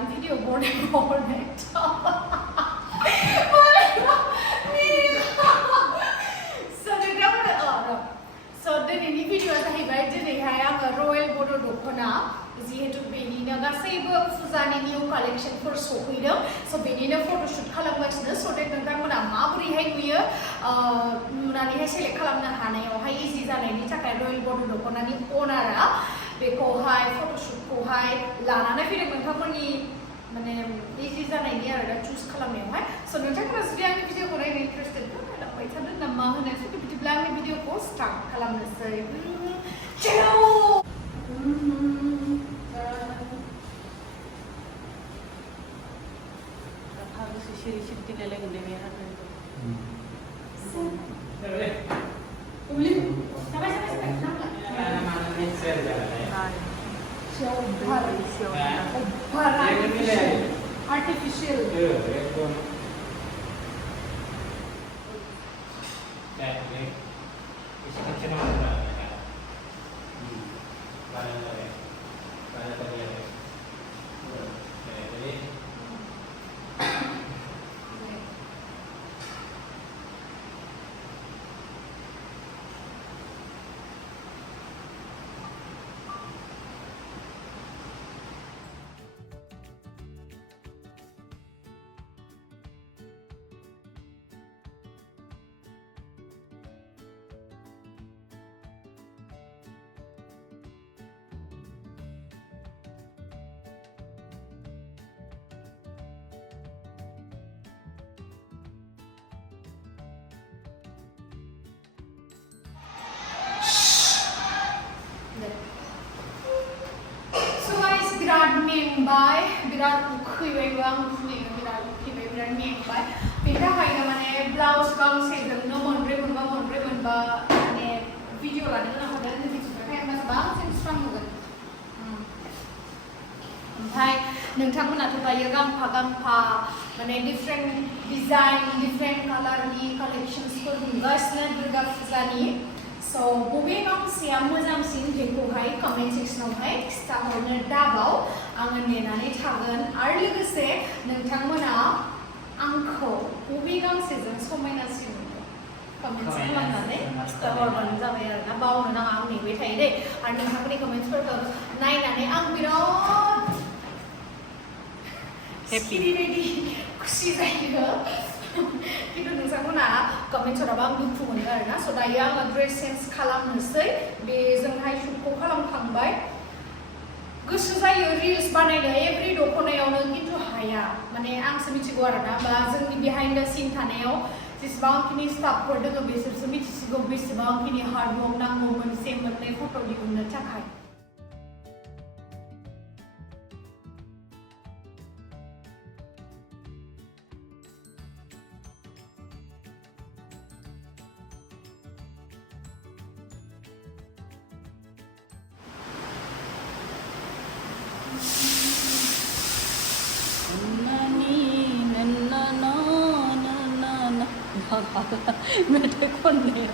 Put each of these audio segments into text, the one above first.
goदान video बनायबावनाय So दिनैनि भिडिअआ जाहैबाय दिनैहाय आङो रयेल बड' दख'ना जिहेतु बेनिनो गासैबो फुजानि निउ कालेक्शनफोर सफैदों स' बेनिनो फट'शुट खालामगासिनो स' देट नोंथांमोना माबोरैहाय नुयो नुनानैहाय सेलेक्ट खालामनो हानायावहाय इजि जानायनि थाखाय रयेल बड' दख'नानि अनारआ बेखौहाय फट'शुटखौहाय लानानै फैदों नोंथांमोननि माने इजि जानायनि आरो दा चुज खालामनायावहाय स' नोंथांमोना जुदि आंनि भिडिअखौ नायनो इन्टारेस्टेड नायलांबाय थादों नामा होनोसै बिदिब्ला आंनि भिडिअखौ स्टार्ट खालामनोसै artificial मेंबाय बिराद उखैबायबो आं फुङैनो बिराद उखैबाय बिराद मेंबाय बेनि थाखायनो माने ब्लाउज गांसेजोंनो मोनब्रै मोनबा माने भिडिअ लानो गोनां जादों मिथिबाय होनबासो बांसिन स्रां नुगोन ओमफ्राय नोंथांमोनाथ' दायो गांफा माने डिफरेन्ट डिजाइन डिफरेन्ट कालारनि कालेक्शन्सफोर नुगासिनो दुर्गा फुजानि स' बबे गांसेया मोजांसिन बेखौहाय कमेन्ट सेक्सनावहाय खिन्थाहरनो दाबाव आङो नेनानै थागोन आरो लोगोसे नोंथांमोना आंखौ बबे गांसेजों समायनासिन कमेन्ट्स खालामनानै खिन्थाहरबानो जाबाय आरोना बावनो नाङा आं नेबाय थायो दे आरो नोंथांमोननि कमेन्ट्सफोरखौ नायनानै आं बिराद सिरिबायदि खुसि जायो खिन्थु नोंथांमोना कमेन्ट्स हराबा आं दुखु मोनो आरोना स' दायो आङो ड्रेस चेन्ज खालामनोसै बेजोंहाय शुटखौ खालामखांबाय गोसो जायो रिल्स बानायनो एभ्रि दख'नायावनो खिन्थु हाया माने आंसो मिथिगौ आरोना बा जोंनि बिहाइन्ड द सिन थानायाव जेसेबांखिनि स्टाफफोर दङ बिसोरसो मिथिसिगौ बेसेबांखिनि हार्डवर्क नांगौ मोनसे मोननै फट' दिहुननो थाखाय मेथाइ खननाया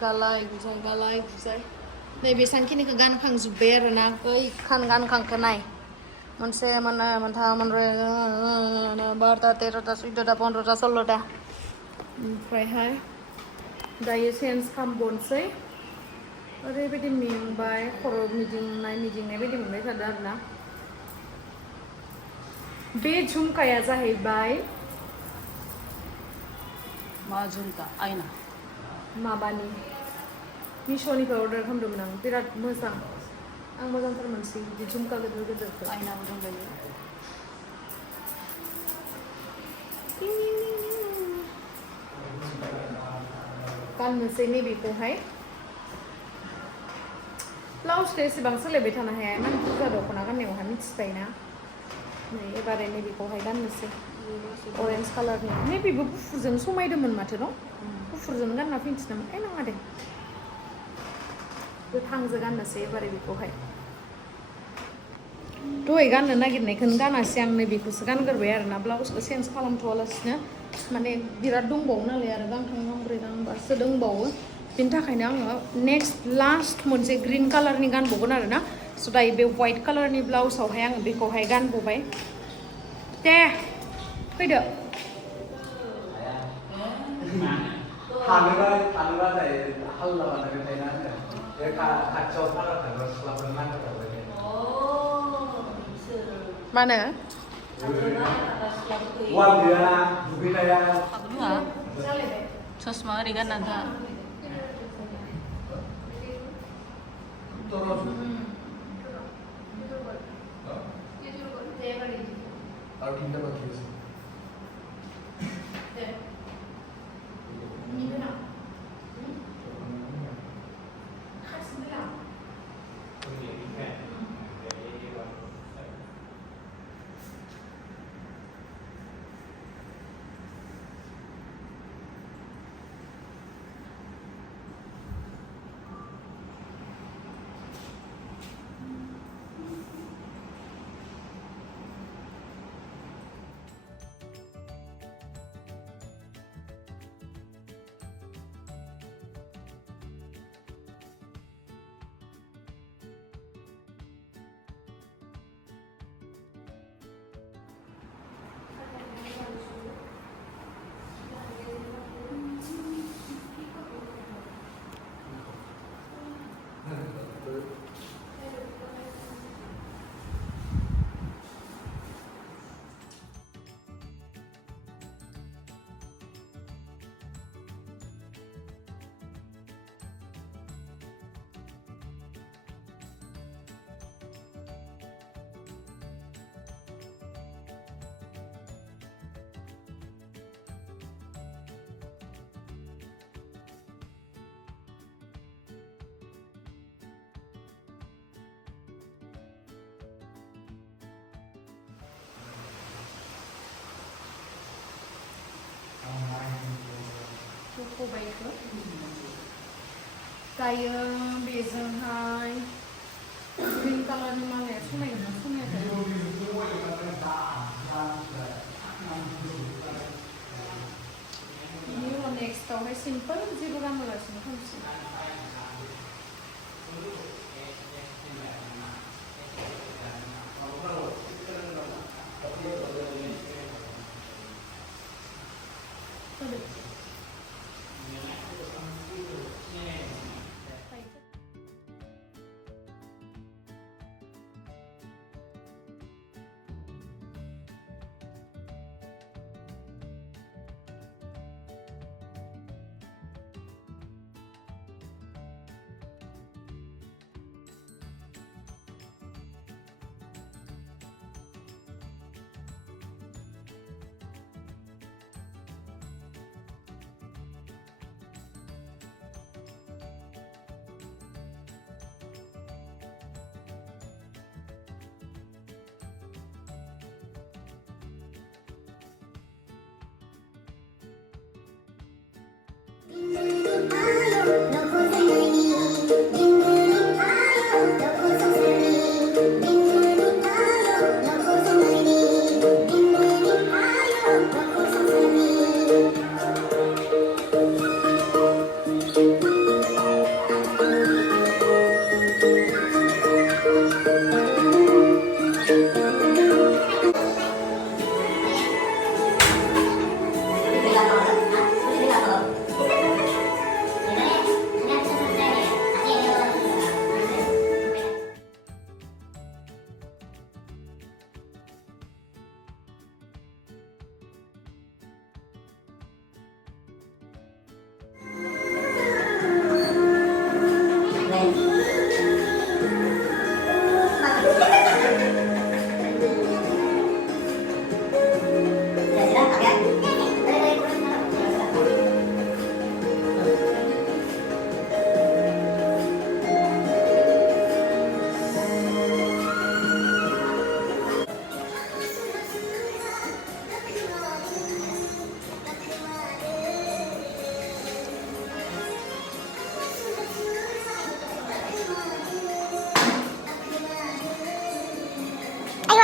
गालाय गुजाय नै बेसांखिनिखौ गानखांजोब्बाय आरोना खैखान गानखांखो नाय मोनसे मोननै मोनथाम मोनब्रै 12टा 13टा 14टा 15टा 16टा ओमफ्रायहाय दायो चेन्ज खालामबावनोसै ओरैबायदि मेंबाय खर' मिदिंनाय बायदि मोनबाय थादों आरोना बे झुमकाया जाहैबाय मा झुमका आयना माबानि मिश'निफ्राय अर्डार खालामदोंमोन आं बिराद मोजां आं मोजांथार मोनसै बिदि झुमका गिदिर गिदिरखौ आयनाबो दंलायो गाननोसै नैबेखौहाय ब्लाउसखौ एसेबां सोलायबाय थानो हाया इमान बुरजा दख'ना गाननायावहाय मिथिखायोना नै एबारै नैबेखौहाय गाननोसै अरेन्ज कालारनि नैबेबो गुफुरजों समायदोंमोन माथो न' गुफुरजों गानना फैनोसै नामा नङा दे गोथांजों गाननोसै एबारै बेखौहाय दहाय गाननो नागिरनायखौनो गानासै आं नैबेखौसो गानग्रोबाय आरोना ब्लाउसखौ चेन्ज खालामथ'वालासिनो माने बिराद दंबावो नालाय आरो गांथाम गांब्रै गांबासो दंबावो बिनि थाखायनो आङो नेक्स्ट लास्ट मोनसे ग्रीन कालारनि गानबावगोन आरोना स' दायो बे वाइट कालारनि ब्लाउसावहाय आङो बेखौहाय गानबावबाय दे फैदो थानोबा जायो हाल्ला बानायबाय थायोना बे खाथियाव फारा थाग्रा सिख्लाफोर नांगौ मानो वाल गैयाना दुगैनाया हागलुआ ससमा ओरै गानना था और तीनটা बाकी আছে खबाइखौ दायो बेजोंहाय ग्रीन कालारनि मालाया समायगोन ना समायाखै बिनि उनाव नेक्स्टआवहाय सिम्पोल जेबो गानालासिनो खालामसै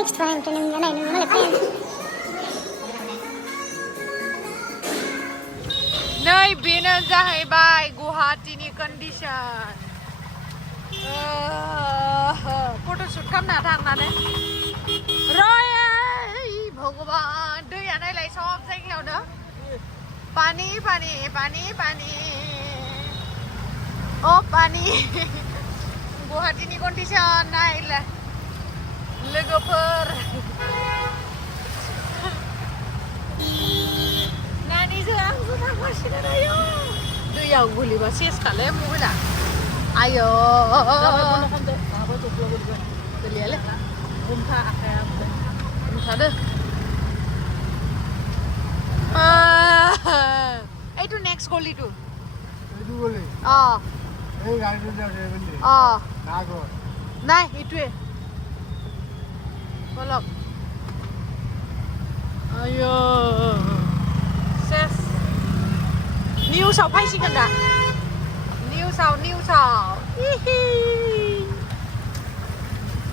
next time training na ini malah pen Nay bina जाहैबाय गुवाहाटीनि कन्डिशन फट'शुट खालामना थांनानै भगवान दैया नायलाय सब जायगायावनो पानी पानी पानी पानी ओ पानी गुवाहाटीनि कन्डिशन नायलाय लोगोफोर नानीजों आंजों थांगासिनो दायो दैयाव गोलैबा सेसखालै मबाइला आयो गोलैयालै हमथा आखाया हमथादो এইটো নেক্সট গলিটো এইটো গলি এই গাড়ীটো যাবে বন্ধে নাগৰ নাই এইটোৱে বলক আয়ো सेस निउसाव फैसिगोन दा निउसाव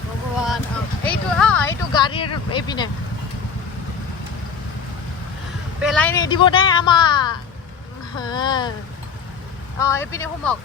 भगवान এইটো গাড়ীৰ এপিনে পেলাই নিদিব দে আমাক এপিনে সোমাওক